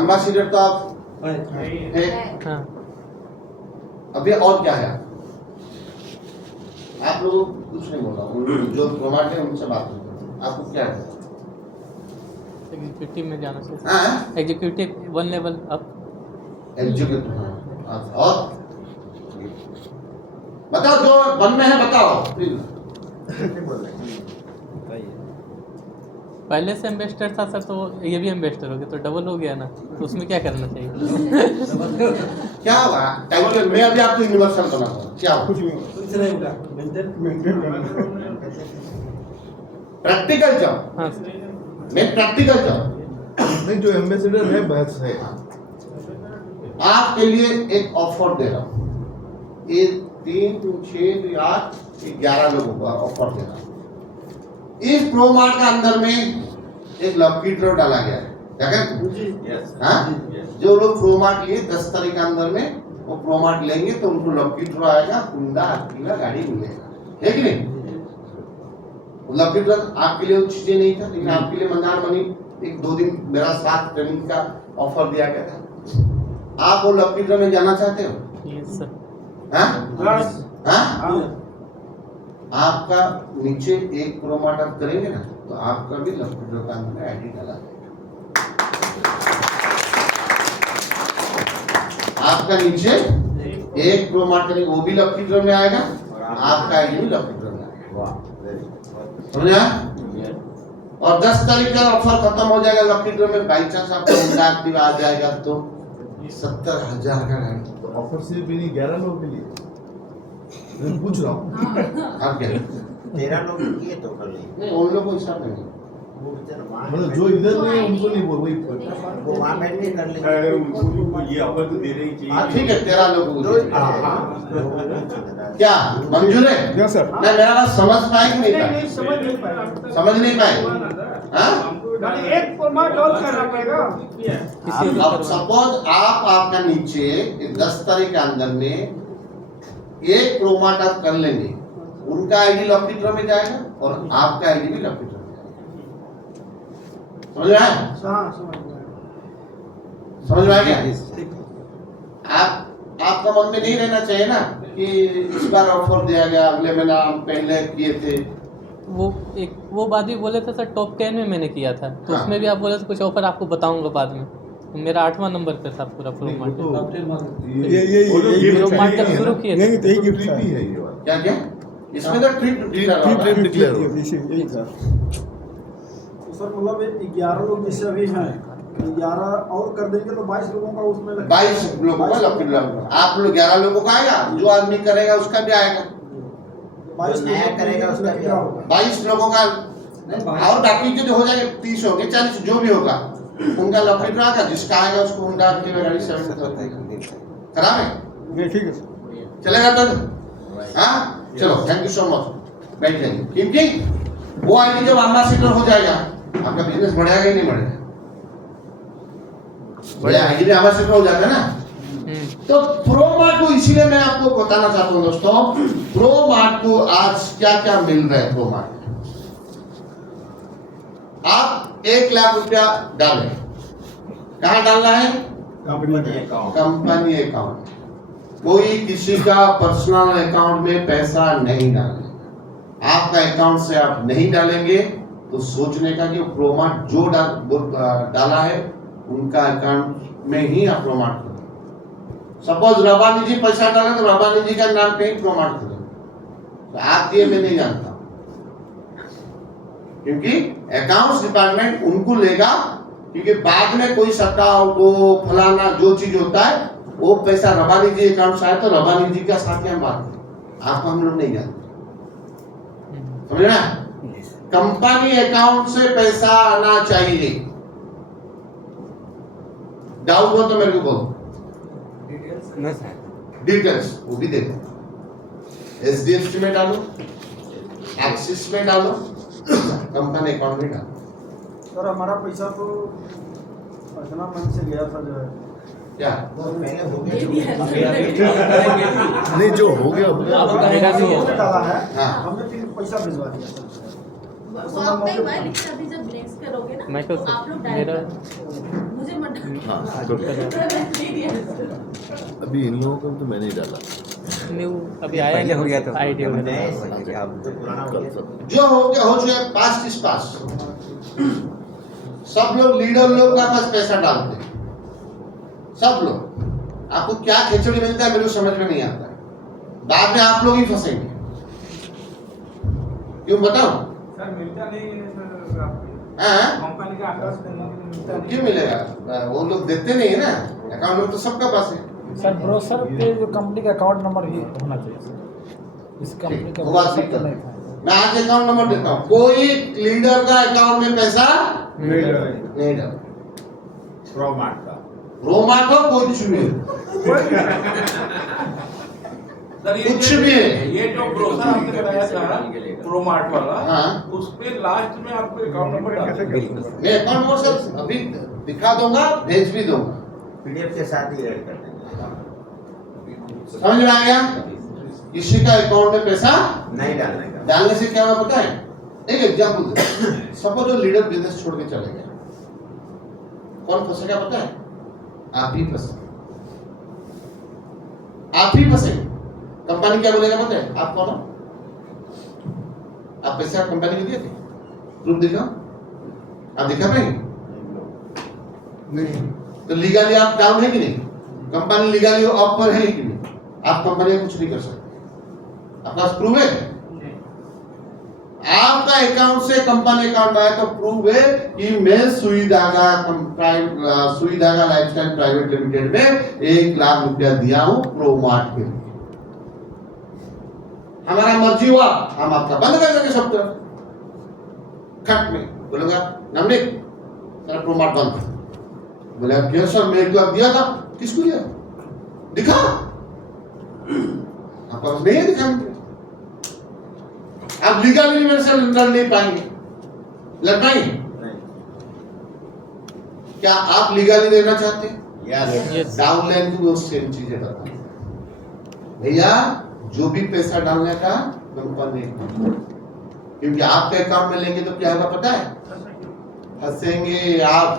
Ambassador तो आप है। हाँ। अभी और क्या है? आप लोग कुछ नहीं बोला, जो प्रोमाट है उनसे बात करो। आपको क्या है? एग्जीक्यूटिव में जाना चाहिए। हाँ, एग्जीक्यूटिव 1 लेवल अप। एग्जीक्यूटिव। हाँ, और बताओ जो वन में है, बताओ प्लीज। पहले से इन्वेस्टर था सर, तो ये भी इन्वेस्टर हो गया, तो डबल हो गया ना, तो उसमें क्या करना चाहिए? क्या हुआ? टाइगर मैं अभी आपको यूनिवर्सल बनाता हूँ। क्या हुआ? Practical job. हाँ मैं प्रैक्टिकल जॉब नहीं, जो एम्बेसडर है बस है। आपके लिए एक ऑफर दे रहा हूँ। ये 3, 6, 8, 11 लोगों को ऑफर दे रहा हूँ। इस प्रोमार्ट का अंदर में एक लकी ड्रॉ डाला गया है। हाँ, जो लोग प्रोमार्ट लिए 10 तारीख के अंदर में वो प्रोमार्ट लेंगे तो उनको लकी ड्रॉ आएगा, हुंडा एक्टिवा गाड़ी मिलेगा, है कि नहीं? लकी ड्रॉ आपके लिए चीजें नहीं था, लेकिन आपके लिए मंदार मनी 1-2 दिन मेरा साथ ट्रेनिंग का ऑफर दिया गया था। आप वो लकी ड्रॉ में जाना चाहते हो? Yes sir. हाँ? आपका नीचे एक प्रोमार्ट आप करेंगे ना, तो आपका भी लकी ड्रॉ का अंदर आईडी डाला जाएगा। आपका नीचे एक प्रोमार्ट करेंगे, वो भी लकी ड्रॉ में आएगा, आपका आईडी भी लकी ड्रॉ में आएगा। समझा? और 10 तारीख का ऑफर खत्म हो जाएगा लकी ड्रॉ में, बाई चांस आपको हुंडा एक्टिवा आ जाएगा तो 70,000 का गाड़ी। तो ऑफर सिर्फ इन्हीं 11 लोगों के लिए मैं पूछ रहा हूँ। आप क्या? 13 लोग किए तो कर लिए। नहीं, उन लोगों को हिसाब नहीं। वो बेचारा वहाँ मतलब जो इधर नहीं है उनको नहीं बोल वही। वो वहाँ बैठ के कर लेंगे। उनको ये ऑफर तो दे रही चाहिए। हाँ ठीक है, 13 लोगों को दे देंगे। क्या मंजूर है? Yes sir. नहीं, मेरा बात समझ पाए कि नहीं पाए? समझ नहीं पाया। समझ नहीं पाए? हाँ? एक फॉर्मेट और करना पड़ेगा। अब सपोज आपका नीचे 10 तारीख के अंदर में एक प्रोमार्ट आप कर लेंगे, उनका आईडी लकी ड्रॉ में जाएगा और आपका आईडी भी लकी ड्रॉ में जाएगा। समझ में आया? हाँ, समझ गया। समझ में आ गया? आपका मन में नहीं रहना चाहिए ना कि इस बार ऑफर दिया गया, अगले महीना हम पहले किए थे। वो बात भी बोले थे सर, टॉप 10 में मैंने किया था, तो हाँ। उसमें भी आप बोले थे कुछ ऑफर आपको बताऊंगा बाद में। मेरा 8वां नंबर पे था पूरा प्रोमार्ट। ये प्रोमार्ट जब शुरू किए थे। नहीं, तो यही गिफ्ट भी है ये वाला। क्या? इसमें तो ट्रिप डिक्लेयर हो। तो सर मतलब 11 लोग जैसे अभी हैं, 11 और कर देंगे तो 22 लोगों का उसमें 22 लोगों का लकी ड्रॉ। आप लोग 11 लोगों का आएगा, जो आदमी करेगा उसका भी आएगा। 22 नया करेगा उसका क्या होगा? 22 लोगों का, और बाकी के जो हो जाएंगे 30 हो गए, 40 जो भी होगा उनका लकी ड्रॉ आएगा। जिसका आएगा उसको हुंडा एक्टिवा गाड़ी 7 खराब है, ठीक है। चलेगा तो? हाँ चलो, थैंक यू सो मच। बैठ जाइए, क्योंकि वो आईडी जब एम्बेसडर हो जाएगा आपका बिजनेस बढ़ेगा ही नहीं बढ़ेगा? बढ़िया, आईडी में एम्बेसडर हो जाता है ना। तो प्रोमार्ट को इसीलिए मैं आपको बताना चाहता हूँ दोस्तों, प्रोमार्ट को आज क्या क्या मिल रहा है। प्रोमार्ट आप 1 लाख रुपया डालें, कहाँ डालना है? Company account. कोई किसी का पर्सनल अकाउंट में पैसा नहीं डालेगा। आपका अकाउंट से आप नहीं डालेंगे तो सोचने का कि प्रोमार्ट जो डाला है उनका अकाउंट में ही आप प्रोमार्ट करें। सपोज रबानी जी पैसा डालें तो रबानी जी का नाम पे ही प्रोमार्ट करें। तो आप ये मैं नहीं जानता, क्योंकि अकाउंट्स डिपार्टमेंट उनको लेगा, क्योंकि बाद में कोई सट्टाउट हो फलाना जो चीज होता है वो पैसा रबानी जी अकाउंट से आए तो रबानी जी का साथ हम बात करें, आपको हम लोग नहीं जानते। समझ रहे हैं? कंपनी अकाउंट से पैसा आना चाहिए। डाउट हो तो मेरे को बोलो, डिटेल्स वो भी दे दो। एचडीएफसी में डालो, एक्सिस में डालो, कंपनी अकाउंट में डालो। सर हमारा पैसा तो पटना मंच से गया था जो है, क्या पहले हो गया नहीं, जो हो गया हो गया। मेरा भी है। उसमें डाला है, हाँ। हमने फिर पैसा भिजवा दिया सर। वो आपका ही हुआ है, लेकिन अभी जब नेक्स्ट करोगे ना मैं तो तो आप लोग मेरा डायरेक्ट मुझे मत हाँ तो अभी इन लोगों को तो मैंने ही डाला न्यू अभी आया नहीं, हो गया तो आईडी नए वगैरह। से अब तो पुराना हो कल गया। सब जो हो गया हो चुका, पास्ट इज पास्ट। सब लोग लीडर लोग का पास पैसा डालते हैं, सब लोग। आपको क्या खिचड़ी मिलता है मेरे को समझ में नहीं आता है। बाद में आप लोग ही फंसेंगे। क्यों बताओ? सर मिलता नहीं है सर आपको। हाँ कंपनी का आकाश मिलता नहीं। क्यों मिलेगा? वो लोग देते नहीं है ना, अकाउंट नंबर तो सबका पास है। सर ब्रोशर पे जो कंपनी का अकाउंट नंबर ही होना चाहिए सर। इस कंपनी का वो बात ब्रोशर ठीक तो है। नहीं था। मैं आज अकाउंट नंबर देता हूँ, कोई लीडर का अकाउंट में पैसा नहीं डाला। नहीं डाल। प्रोमार्ट का रोमा को कुछ भी सर कुछ भी है। ये जो ब्रोशर आपने बताया था प्रोमार्ट वाला, हाँ। उसपे लास्ट में आपको अकाउंट नंबर डालना है। मैं अकाउंट नंबर सर अभी दिखा दूंगा, भेज भी दूंगा। पीडीएफ के साथ ही ऐड कर देंगे। समझ में आ गया? किसी का अकाउंट में पैसा नहीं डालने का। डालने से क्या होगा पता है? एक एग्जाम्पल, सपोज जो लीडर बिजनेस छोड़ के चले गए, कौन फंसेगा पता है? आप ही फंसे। आप ही फंसे। कंपनी क्या बोलेगा पता है? आप कौन हो? आप पैसा कंपनी को दिए थे? प्रूफ दिखाओ। आप दिखा पाएंगे? नहीं। तो लीगली आप डाउन है कि नहीं? कंपनी लीगली ऑफ पर है कि नहीं? आप कंपनी में कुछ नहीं कर सकते। आपके पास प्रूफ है? आपका अकाउंट से कंपनी अकाउंट आया तो प्रूफ है कि मैं सुई धागा लाइफस्टाइल प्राइवेट लिमिटेड में 1 लाख रुपया दिया हूं प्रोमार्ट के लिए। हमारा मर्जी हुआ हम आपका बंद कर देंगे सॉफ्टवेयर खट में। बोलेगा नमनिक तेरा प्रोमार्ट बंद। बोले क्यों सर, मेरे को आप दिया था। किसको दिया? दिखा। आपका नहीं है दिखाने। आप लीगली मेरे से लड़ नहीं पाएंगे। लड़ पाएंगे? क्या आप लीगली देना चाहते हैं? यस। डाउनलाइन को वो सेम चीजें बता भैया, जो भी पैसा डालने का कंपनी, क्योंकि आपके अकाउंट में लेंगे तो क्या होगा पता है? फंसेंगे आप।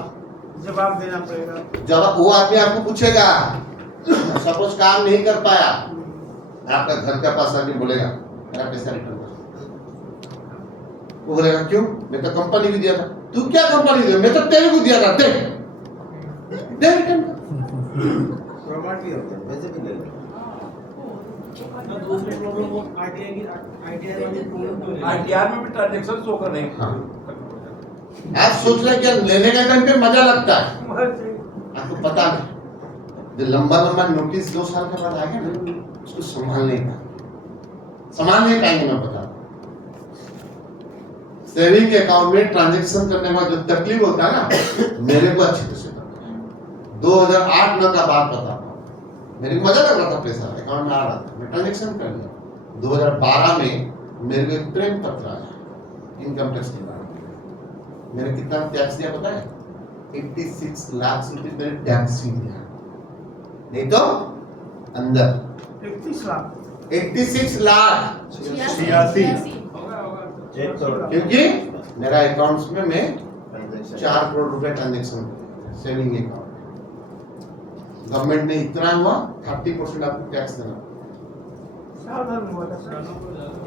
जवाब देना पड़ेगा। जब वो आदमी आपको पूछेगा, सपोज काम नहीं कर पाया, आपका घर का पास आके बोलेगा मेरा पैसा रिटर्न कर। वो बोलेगा क्यों? मैं तो कंपनी को दिया था। तू क्या कंपनी दिया? मैं तो तेरे को दिया था। दे रिटर्न कर। प्रोमार्ट भी होते हैं, वैसे भी ले लो। दूसरी प्रॉब्लम वो आईटीआर वाली प्रॉब्लम आईटीआर में भी ट्रांजैक्शन शो कर रहे हैं। हाँ। आप सोच रहे हैं कि लेने का टाइम पे मजा लगता है, आपको पता नहीं जो लंबा लंबा नोटिस 2 साल के बाद आ गया ना, उसको संभाल नहीं पाएंगे। मैं बता, सेविंग अकाउंट में ट्रांजैक्शन करने का जो तकलीफ होता है ना, मेरे को अच्छी तरह से पता है। 2008-9 का बात बता, मेरे को मजा लग रहा था, पैसा अकाउंट में आ रहा था, मैं ट्रांजैक्शन कर लिया। 2012 में मेरे को एक प्रेम पत्र आया इनकम टैक्स के बारे में। मैंने कितना टैक्स दिया पता है? 86 लाख रुपए मैंने टैक्स ही दिया। नहीं तो अंदर 31 लाख 86 लाख 86 चेक तो क्योंकि मेरा अकाउंट्स में मैं ट्रांजैक्शन 4 करोड़ रुपए ट्रांजैक्शन सेविंग अकाउंट। गवर्नमेंट ने इतना हुआ 30% आपको टैक्स देना। साल भर में हुआ था सर,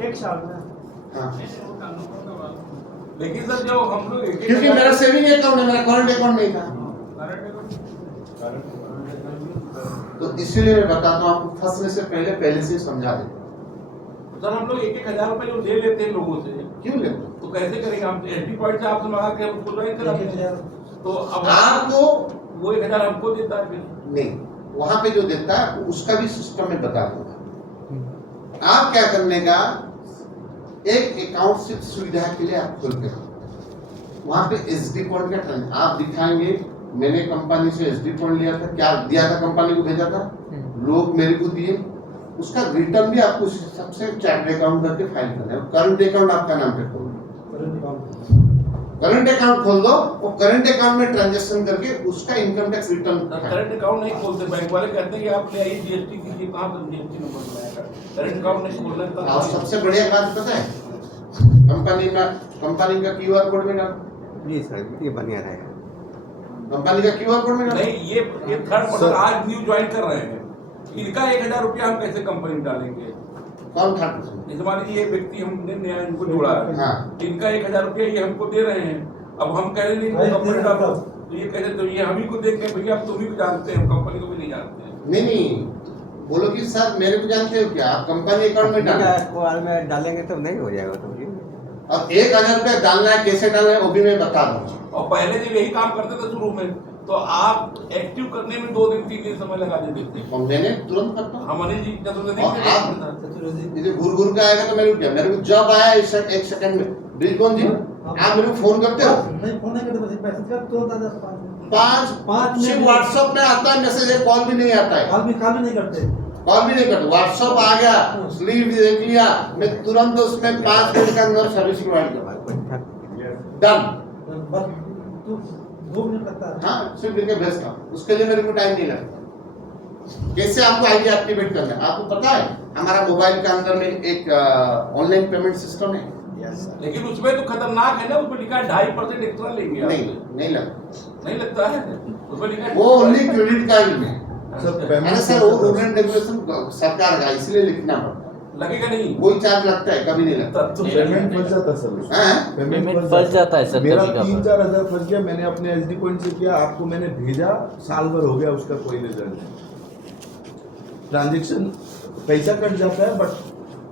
1 साल में। हाँ, लेकिन सर जो हम लोग क्योंकि मेरा सेविंग अकाउंट है, मेरा करंट अकाउंट नहीं था। तो इसीलिए मैं बताता हूँ आपको, फंसने से पहले से समझा देता हूँ। सर हम लोग 1,000 रुपए जो ले लेते हैं लोगों से, क्यों लेते हो? तो कैसे करेंगे? हम एसडी पॉइंट से आपसे मंगा के उसको ज्वाइन करा देंगे। तो अब आपको वो 1,000 हमको देता है फिर? नहीं, वहां पे जो देता है उसका भी सिस्टम में बता दूंगा। आप क्या करने का, एक अकाउंट सिर्फ सुविधा के लिए आप खोल के रखो। वहां पे एसडी पॉइंट का आप दिखाएंगे, मैंने कंपनी से एसडी पॉइंट लिया था, क्या दिया था कंपनी को, भेजा था, लोग मेरे को दिए, उसका रिटर्न भी आपको सबसे चार्ट अकाउंट करके फाइल करना है। करंट अकाउंट आपका नाम पे खोल दो, करंट अकाउंट खोल दो, वो करंट अकाउंट में ट्रांजैक्शन करके उसका income tax return. Current account नहीं खोलते, बैंक वाले कहते हैं कि आप ले आइए जीएसटी कीजिए। कहाँ पर जीएसटी नंबर बनाएगा? करंट अकाउंट नहीं खोलना। और सबसे बढ़िया बात पता है, कंपनी का क्यूआर कोड में डालो। जी सर, ये बढ़िया रहेगा। कंपनी का क्यूआर कोड में डालो। नहीं, ये थर्ड पर्सन आज न्यू ज्वाइन कर रहे हैं, इनका 1000 रुपया हम कैसे कंपनी में डालेंगे? कौन थर्ड पर्सन? जैसे मान लीजिए ये व्यक्ति हमने नया इनको जोड़ा है, हाँ। इनका 1000 रुपया ये हमको दे रहे हैं, अब हम कह रहे नहीं इनको कंपनी डालो, तो ये कह रहे तो ये हम ही को देख के भैया आप तुम ही को जानते हैं, हम कंपनी को भी नहीं जानते हैं। नहीं बोलो कि सर मेरे को जानते हो क्या, आप कंपनी अकाउंट में डालो में डालेंगे तो नहीं हो जाएगा तो और 1000 रुपया डालना है, कैसे डालना है वो भी मैं बता दूंगा। और पहले जब यही काम करते थे शुरू में, तो आप एक्टिव करने में 2 दिन 3 दिन समय लगा देते थे। और मैंने तुरंत करता हूँ। हम अनिल जी चतुर्वेदी और के आप देखते थे। ये घूर घूर का आएगा तो मेरे को क्या, मेरे को जब आया एक सेकंड में बिल्कुल जी आप मेरे को फोन करते हो? नहीं फोन नहीं करते, मैसेज कर तो 5 मिनट सिर्फ व्हाट्सएप में आता है मैसेज, एक कॉल भी नहीं आता है। कॉल भी नहीं करते। कॉल भी नहीं करते, व्हाट्सएप आ गया, स्लीव देख लिया, मैं तुरंत उसमें 5 मिनट के अंदर सर्विस प्रोवाइड कर डन। बस 2 मिनट लगता है। हाँ सिर्फ लिख के भेजता हूँ, उसके लिए मेरे को टाइम नहीं लगता। कैसे आपको आईडी एक्टिवेट करना है आपको पता है? हमारा मोबाइल के अंदर में एक ऑनलाइन पेमेंट सिस्टम है। लेकिन उसमें तो खतरनाक है ना, उसमें लिखा है 2.5% एक्स्ट्रा लेंगे आप। नहीं लगता, नहीं लगता है उसमें लिखा है वो ओनली क्रेडिट कार्ड में। सर अरे पेमेंट सर वो रूल एंड रेगुलेशन सरकार का, इसलिए लिखना पड़ता है। लगेगा नहीं, कोई चार्ज लगता है? कभी नहीं लगता। तब तो पेमेंट फंस जाता है सर उसमें। हाँ? पेमेंट फंस जाता है सर मेरा कभी-कभार। 3-4 हजार फंस गया, मैंने अपने एचडी पॉइंट से किया, आपको मैंने भेजा, साल भर हो गया उसका कोई रिजल्ट नहीं। ट्रांजैक्शन पैसा कट जाता है बट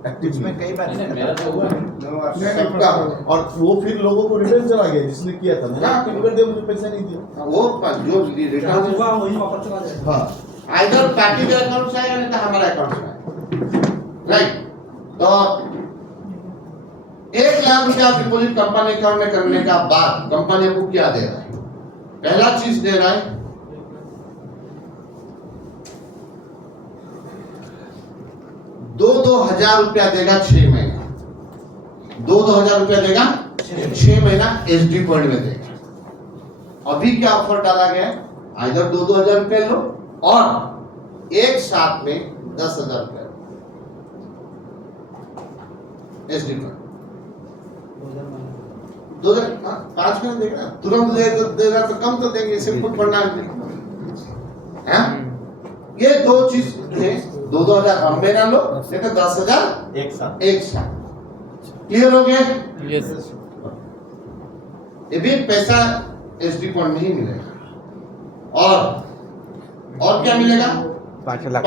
एक्टिव में कई बार सबका और वो फिर लोगों को रिटर्न चला गया जिसने किया था, मुझे हाँ। एक्टिव कर दिया, मुझे पैसा नहीं दिया। वो जो रिटर्न होगा वही वापस चला जाएगा। हाँ आइदर पार्टी के अकाउंट से आएगा नहीं तो हमारा अकाउंट से आएगा, राइट? तो 1 लाख रुपया डिपॉजिट कंपनी अकाउंट में करने का बाद कंपनी आपको क्या दे रहा है? पहला चीज दे रहा है 2-2 हजार रुपया देगा 6 महीना, 2-2 हजार रुपया देगा 6 महीना एसडी पॉइंट में देगा। अभी क्या ऑफर डाला गया है? आइदर 2-2 हजार रुपया लो और एक साथ में 10,000 रुपया एसडी पॉइंट 5 महीने देगा, तुरंत देगा तो कम तो देंगे, सिंपल पढ़ना है। ये 2 चीज है, 2-2 हजार हम महीना लो, नहीं तो 10,000 एक साथ। क्लियर हो गया? यस। ये भी पैसा एसडी पॉइंट में ही मिलेगा और क्या मिलेगा? 5 लाख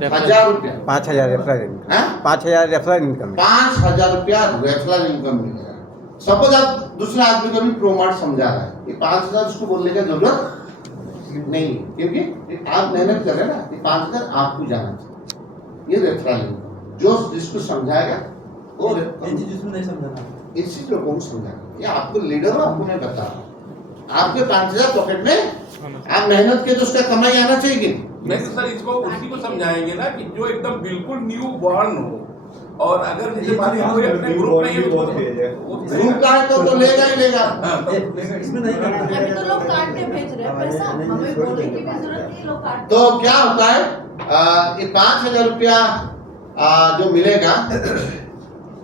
5,000 रुपया। 5,000 रेफरल इनकम, हाँ? 5,000 रेफरल इनकम 5,000 रुपया रेफरल इनकम मिलेगा। सपोज आप दूसरा आदमी को भी प्रोमार्ट समझा रहा है, ये 5,000 उसको बोलने की जरूरत नहीं, क्योंकि आप मेहनत कर रहे हैं ना, ये 5,000 आपको जाना चाहिए। ये रेफरल इनकम जो जिसको समझाएगा वो जिसमें नहीं समझाना, इसी लोगों को समझाएगा। ये आपको लीडर हो, आपको मैं बता रहा हूँ। आपके 5,000 पॉकेट में आप मेहनत के तो उसका कमाई आना चाहिए कि नहीं तो सर इसको उसी को समझाएंगे ना कि जो एकदम बिल्कुल न्यू बॉर्न हो, और अगर जैसे मान लीजिए कोई अपने ग्रुप में ही हो ग्रुप का है तो लेगा ही लेगा। इसमें नहीं करना। अभी तो लोग काट के भेज रहे हैं पैसा, हमें बोलने की भी जरूरत नहीं, लोग काट तो क्या होता है ये 5,000 रुपया जो मिलेगा,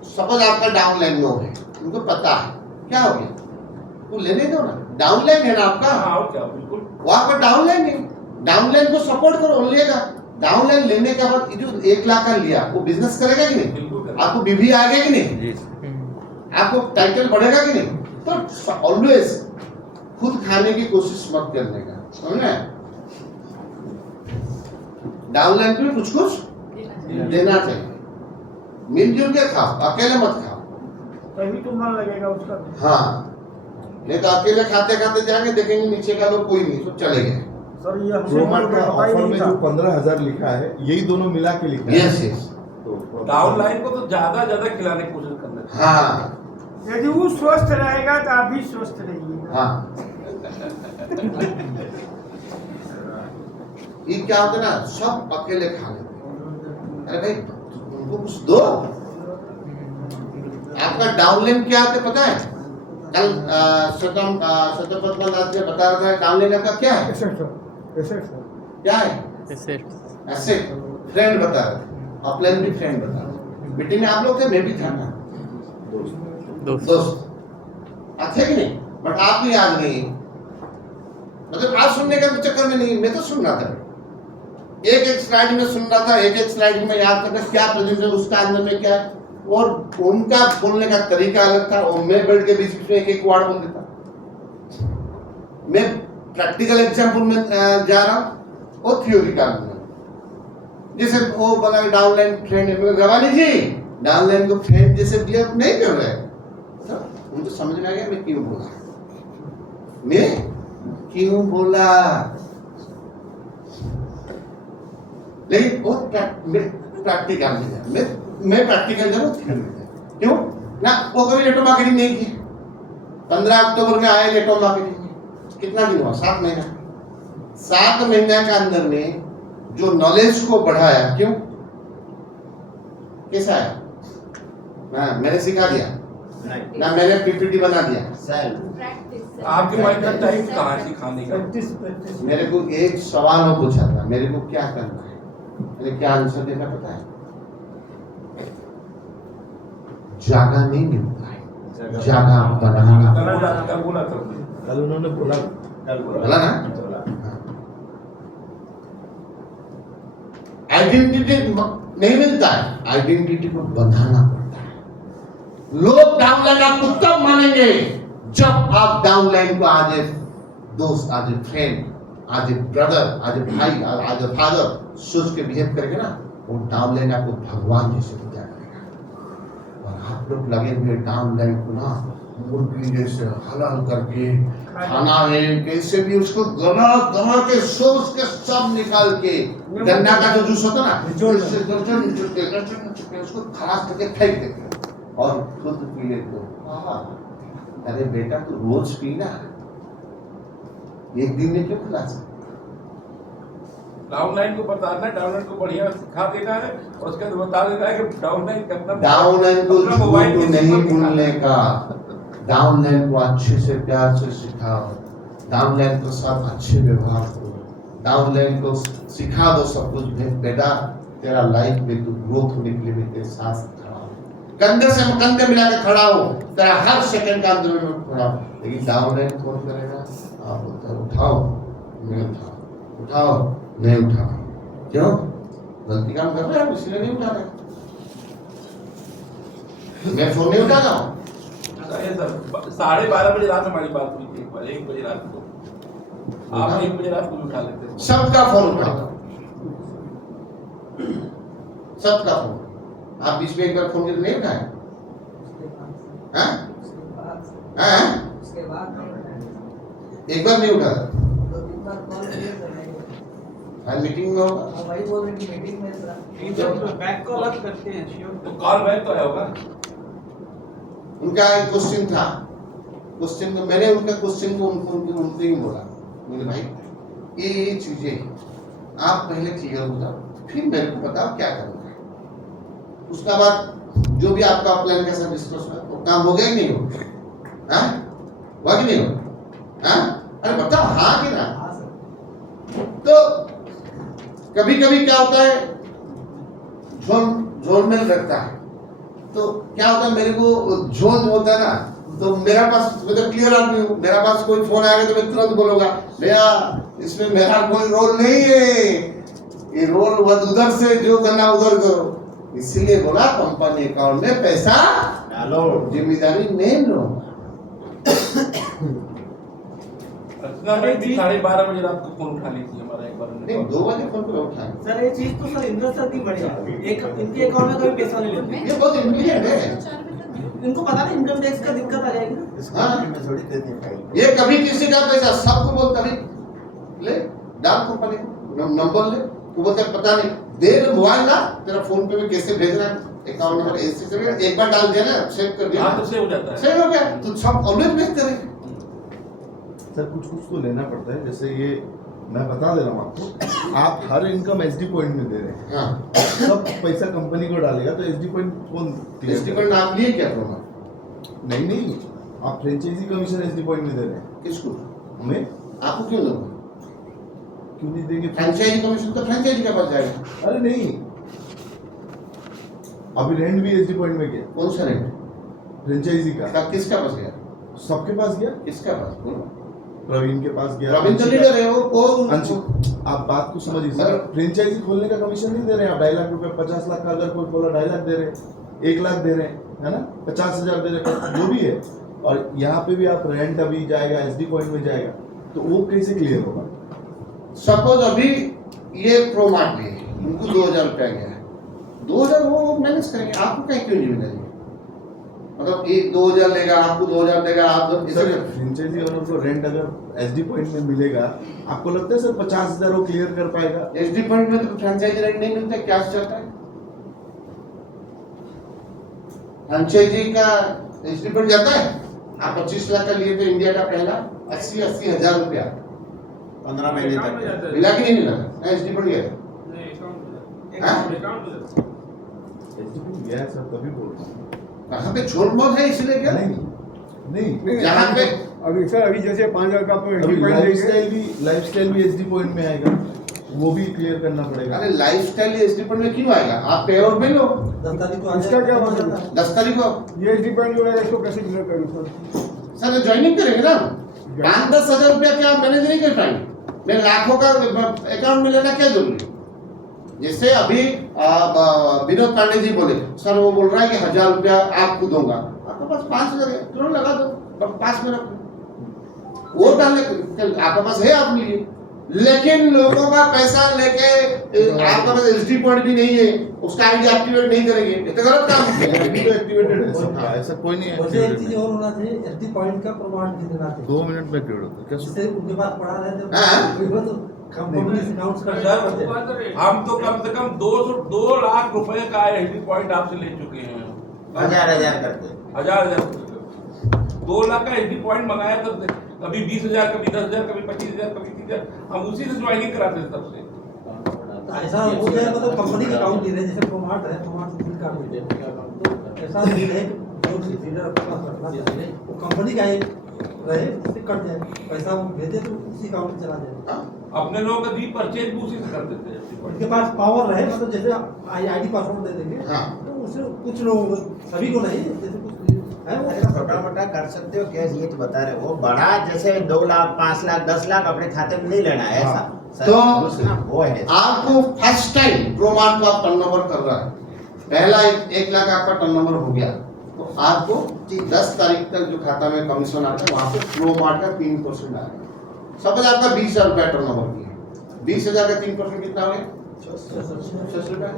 सपोज आपका डाउन लाइन में हो गया, उनको पता है क्या हो गया, वो लेने दो ना, डाउन लाइन है ना आपका, हाँ और क्या, बिल्कुल वो आपका डाउन लाइन है, डाउन लाइन को सपोर्ट करो, लेगा। डाउन लाइन लेने के बाद जो 1 लाख का लिया वो बिजनेस करेगा कि नहीं? बिल्कुल करेगा। आपको बीवी आएगा कि नहीं? आपको टाइटल बढ़ेगा कि नहीं? तो ऑलवेज खुद खाने की कोशिश मत करने का, समझ में? डाउन लाइन में कुछ देना चाहिए, मिलजुल के खाओ, अकेले मत खाओ। तभी तो मन लगेगा उसका। हाँ, नहीं तो अकेले खाते खाते जाएंगे, देखेंगे नीचे का लोग कोई नहीं, सब चले गए। सर ये हमसे प्रोमार्ट का पता ही ऑफर नहीं में था। जो 15,000 लिखा है, यही दोनों मिला के लिखा है। यस यस, तो डाउन लाइन को तो ज्यादा खिलाने की कोशिश करना चाहिए। हाँ यदि वो स्वस्थ रहेगा तो आप भी स्वस्थ रहिएगा। हाँ। ये क्या होता है ना, सब अकेले खा लेते हैं। अरे भाई उनको कुछ दो। आपका डाउन लाइन क्या होता है पता है? कल सत्यपत दास ने बता रहा था, डाउन लाइन आपका क्या है? क्या है? एसेट। फ्रेंड बता रहे थे, अपलाइन भी फ्रेंड बता रहे थे। मीटिंग में आप लोग थे, मैं भी था ना, दोस्त अच्छे कि नहीं? बट आपको याद नहीं, मतलब आप सुनने के चक्कर में नहीं, मैं तो सुन रहा था, एक एक स्लाइड में सुन रहा था, एक एक स्लाइड में याद करना क्या प्रेजेंट है, उसका अंदर में क्या है, और उनका बोलने का तरीका अलग था, और मैं बैठ के बीच में एक एक वर्ड बोल देता। मैं प्रैक्टिकल एग्जाम्पल में जा रहा हूँ और थ्योरी का अंदर, जैसे वो बोला डाउनलाइन फ्रेंड, रवानी जी डाउनलाइन को फ्रेंड जैसे बिहेव नहीं कर रहे, तो उनको समझ में आ गया मैं क्यों बोला, मैं क्यों बोला। लेकिन वो प्रैक्टिकल में जाए, मैं प्रैक्टिकल जरूर क्यों ना, वो कभी नेटवर्क मार्केटिंग नहीं की। 15 अक्टूबर में आए नेटवर्क मार्केटिंग में, कितना दिन हुआ, 7 महीना। 7 महीने के अंदर में जो नॉलेज को बढ़ाया, क्यों कैसा है ना, मैंने सिखा दिया ना, मैंने पीपीटी बना दिया, प्रैक्टिस आपके पास का टाइम कहाँ है सिखाने का? प्रैक्टिस मेरे को एक सवाल वो पूछा था, मेरे को क्या करना है, मैंने क्या आंसर देना पता है, जगह नहीं मिलता है, जगह बनाना। कल बोला था कल उन्होंने बोला, बोला ना, आइडेंटिटी नहीं मिलता है, आइडेंटिटी को बनाना पड़ता है। लोग डाउनलाइन आपको तब मानेंगे जब आप डाउनलाइन को आज ए दोस्त, आज ए फ्रेंड, आज ए ब्रदर, आज ए भाई, आज ए फादर सोच के बिहेव करेंगे ना, वो डाउनलाइन आपको भगवान जैसे पूजा करेगा। और आप लोग लगे हुए डाउनलाइन को ना मुर्गी जैसे हलाल करके खाना है, कैसे भी उसको गला गला के सोच के सब निकाल के, गन्ना का जो जूस होता ना उसको खराब करके फेंक देते और खुद पी लेते हो। अरे बेटा तू रोज पीना, एक दिन में क्यों खिला सकते। डाउनलाइन को बताना, डाउनलाइन को बढ़िया सिखा देना है, और उसके बाद बता देना है कि डाउनलाइन करना, डाउनलाइन को अपना मोबाइल झूठ किसी नहीं को दिखाना। बोलने का, डाउनलाइन को अच्छे से प्यार से सिखाओ, डाउनलाइन को साथ अच्छे व्यवहार करो, डाउनलाइन को सिखा दो सब कुछ, बेटा तेरा लाइफ में तू ग्रोथ होने के लिए मैं तेरे साथ खड़ा हूं, कंधे से कंधे मिला के खड़ा हो, तेरा हर सेकंड का अंदर में खड़ा हूं। लेकिन डाउनलाइन कौन करेगा, आप बोलते हो उठाओ नहीं उठाओ, उठाओ नहीं उठाओ, क्यों गलती काम कर रहे हैं इसलिए नहीं उठा रहे। मैं फोन नहीं उठा रहा हूं, 12:30 बजे रात हमारी बात हुई थी, एक बार 1 बजे रात को, आप 1 बजे रात को भी उठा लेते थे। सबका फोन उठाता, सबका फोन। आप बीच में एक बार फोन करके नहीं उठाए, हाँ? हाँ? एक बार नहीं उठाया, हाँ मीटिंग में होगा, बैक कॉल आप करते हैं श्योर। तो कॉल बैक तो है होगा। उनका एक क्वेश्चन था, क्वेश्चन में मैंने उनका क्वेश्चन को उनको ही बोला, मेरे भाई ये चीजें आप पहले क्लियर हो जाओ, फिर मेरे को बताओ क्या करना है। उसका बाद जो भी आपका प्लान कैसा डिस्कस हुआ तो काम हो गया कि नहीं हो, हाँ हुआ कि नहीं हो, हाँ अरे बताओ हाँ कि ना। तो कभी कभी क्या होता है झोल में रखता है, तो क्या होता है मेरे को झोल जो होता है ना, तो मेरा पास मैं तो क्लियर आदमी हूँ, मेरा पास कोई फोन आएगा तो मैं तुरंत बोलूंगा भैया इसमें मेरा कोई रोल नहीं है, ये रोल उधर से जो करना उधर करो। इसीलिए बोला कंपनी अकाउंट में पैसा डालो, जिम्मेदारी नहीं लो। रचना मैम भी 12:30 बजे रात को फोन उठा ली थी हमारा एक बार। नहीं 2 बजे फोन पर उठाए, सर ये चीज तो सर इंद्र सर की बढ़िया, एक इनके अकाउंट में कभी पैसा नहीं लेते, ये बहुत इमीडिएट है। इनको पता नहीं इनकम टैक्स का दिक्कत आ जाएगी ना। हाँ? में थोड़ी देती है फाइल। ये कभी किसी का पैसा सबको बोलता नहीं, ले डाल कंपनी को नंबर ले, वो बोलता है पता नहीं, दे मोबाइल ला तेरा फोन पे में कैसे भेजना है, अकाउंट नंबर ऐसे करके एक बार डाल दिया ना, सेव कर दिया, हाँ तो सेव हो जाता है। सेव हो गया, तो सब ऑलवेज भेजते रहे। सर कुछ कुछ तो लेना पड़ता है, जैसे ये मैं बता दे रहा हूँ आपको, आप हर इनकम एसडी पॉइंट में दे रहे हैं, हाँ सब पैसा कंपनी को डालेगा तो एसडी पॉइंट कौन clear एसडी करेगा? पॉइंट आप लिए क्या प्रोग्राम, नहीं नहीं, आप फ्रेंचाइजी कमीशन एसडी पॉइंट में दे रहे हैं किसको, हमें, आपको क्यों दोगे, क्यों नहीं देंगे? फ्रेंचाइजी कमीशन तो फ्रेंचाइजी के पास जाएगा। अरे नहीं, अभी रेंट भी एसडी पॉइंट में गया, कौन सा रेट, फ्रेंचाइजी का किसका पास गया, सबके पास गया। किसका पास बोलो, प्रवीण के पास गया, प्रवीण तो लीडर है वो अंशु, आप बात को समझिए सर, फ्रेंचाइजी खोलने का कमीशन नहीं दे रहे हैं आप, 2.5 लाख रुपए, 50 लाख का अगर कोई खोला 2.5 लाख दे रहे हैं, 1 लाख दे रहे हैं, है ना, 50,000 दे रहे हैं, जो भी है। और यहाँ पे भी आप रेंट अभी जाएगा, एसडी पॉइंट में जाएगा, तो वो कैसे क्लियर होगा? सपोज अभी ये प्रो मार्ट है, उनको 2,000 रुपया गया है, 2,000 वो मैनेज करेंगे, आपको कहीं क्यों नहीं मिलेंगे? मतलब एक 2,000 लेगा, आपको 2,000 देगा, आप सर फ्रेंचाइजी ओनर को रेंट अगर एसडी पॉइंट में मिलेगा, आपको लगता है सर 50,000 वो क्लियर कर पाएगा? एसडी पॉइंट में तो फ्रेंचाइजी रेंट नहीं मिलता, क्या चलता है? फ्रेंचाइजी का एसडी पॉइंट जाता है, आप 25 लाख का लिए थे इंडिया का पहला, 80 हजार रुपया 15 महीने तक मिला कि नहीं मिला? एसडी पॉइंट गया एसडी पॉइंट गया है सर, तभी बोल रहा हूँ। कहाँ पे छोट बहुत है इसलिए क्या? नहीं जहाँ पे अभी सर अभी जैसे 5 लाख का अभी लाइफस्टाइल भी एसडी पॉइंट में आएगा, वो भी क्लियर करना पड़ेगा। अरे लाइफस्टाइल एसडी पॉइंट में क्यों आएगा? आप पे आउट में लो 10 तारीख को इसका क्या मतलब है? 10 तारीख को ये डिपेंड हो रहा है, इसको कैसे क्लियर करूँ सर? सर ज्वाइनिंग करेंगे ना, 5-10 हजार रुपया क्या मैनेज नहीं कर पाएंगे? मैं लाखों का अकाउंट में लेना क्या जरूरी? जैसे अभी विनोद पांडे जी बोले, सर वो बोल रहा है कि 1,000 रुपया आपको दूंगा, आपके पास 5,000 है, तुरंत लगा दो, पास में रखो, वो डालने आपके पास है आप लिए। लेकिन लोगों का पैसा लेके आपके पास एसडी पॉइंट भी नहीं है, उसका आईडी एक्टिवेट नहीं करेंगे, ये तो गलत काम है। अभी तो एक्टिवेटेड है सबका, ऐसा कोई नहीं वैसे एक चीज है। और होना चाहिए, एसडी पॉइंट का प्रमाण भी देना चाहिए, 2 मिनट में एक्टिवेट होता है क्या? जिससे उनके पास पड़ा रहे हाँ। तो कंपनी अकाउंट्स का हम तो कम से कम 2 लाख रुपए का एसडी पॉइंट आपसे ले चुके हैं, 1000 करके 1000 2 लाख का एसडी पॉइंट मंगाया तो कभी 20,000, कभी 10,000, कभी 25,000, कभी 30,000, हम उसी से ज्वाइनिंग कराते थे सबसे। ऐसा हो जाए मतलब कंपनी का अकाउंट ले रहे, जैसे प्रोमार्ट है, प्रोमार्ट से बिल काट देते हैं, तो ऐसा बिल है जो सीधर अपने पास रखना चाहिए, वो कंपनी का एक रहे जिससे कट जाए पैसा, वो भेजे तो उसी अकाउंट में चला जाए। अपने लोग कभी परचेज भी उसी से कर देते हैं, उनके पास पावर रहे, मतलब जैसे आईडी पासवर्ड दे देंगे, हाँ। तो उससे कुछ लोगों को, सभी को नहीं, जैसे कुछ है वो ऐसा छोटा मोटा कर सकते हो कैसे, ये तो बता रहे हो, बड़ा जैसे 2 लाख 5 लाख 10 लाख अपने खाते में नहीं लेना है ऐसा सर, तो दूसरा वो है आपको फर्स्ट टाइम प्रो मार्ट को आप टर्नओवर कर रहा है, पहला 1 लाख आपका टर्नओवर हो गया, तो आपको 10 तारीख तक जो खाता में कमीशन आता है वहां पे प्रो मार्ट का 3% आएगा। सपोज आपका 20,000 रुपया टर्नओवर किया, 20,000 का 3% कितना हो गया? 600 रुपया।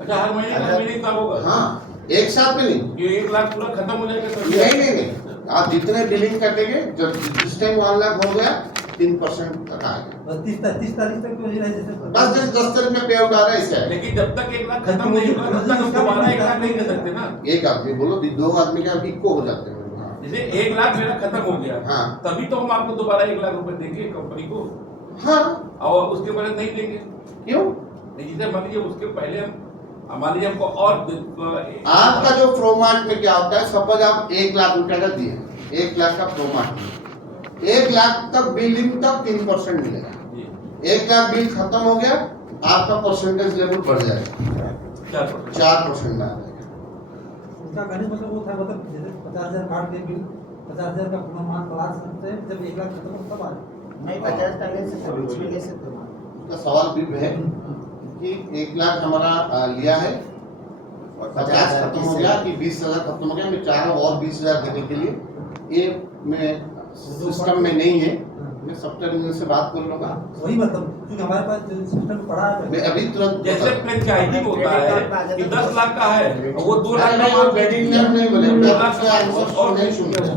अच्छा हर महीने का होगा? हाँ, एक साथ में नहीं, ये 1 लाख पूरा खत्म हो जाएगा सर? नहीं, आप जितने बिलिंग कटेंगे, जब जिस टाइम 1 लाख हो गया 3% तक आएगा। बस 30 तारीख तक तो ही रहे, जैसे बस जैसे 10 तारीख में पे आउट आ रहा है ऐसे है। लेकिन जब तक 1 लाख खत्म नहीं होगा तब तक हम दोबारा 1 लाख नहीं दे सकते ना। एक आदमी बोलो, 2 आदमी का इक्को हो जाते हैं। जैसे 1 लाख मेरा खत्म हो गया, हाँ। तभी तो हम आपको दोबारा 1 लाख रुपए देंगे कंपनी को, हाँ, और उसके बाद नहीं देंगे। क्यों? नहीं, जैसे मान लीजिए उसके पहले हम मान लीजिए हमको और आपका जो प्रोमार्ट में क्या होता है, सपोज आप 1 लाख रुपए का दिए, 1 लाख का प्रोमार्ट में 1 लाख तक बिलिंग तक 3% मिलेगा। 1 लाख बिल खत्म हो गया, आपका परसेंटेज लेवल बढ़ जाएगा, 4% आ जाएगा। उनका कहने मतलब वो था, मतलब जैसे 50,000 काट के बिल 50,000 का प्रमाण करा सकते हैं, जब 1 लाख खत्म हो तब आ जाए। नहीं 50 का ले सकते, कुछ भी ले सकते हो। उसका सवाल भी है कि 1 लाख हमारा लिया है, 50 खत्म हो गया कि 20,000 खत्म हो गया, मैं चाह रहा हूँ और 20,000 देने के लिए, ये मैं सिस्टम में नहीं है, मैं सॉफ्टवेयर से बात कर लूँगा। वही मतलब क्योंकि हमारे पास जो सिस्टम पड़ा है, मैं अभी तुरंत जैसे फ्रेंचाइजी होता है कि 10 लाख का है, वो 2 लाख नहीं, वो वेडिंग नहीं बोले, 2 लाख से आंसर और नहीं सुन रहे।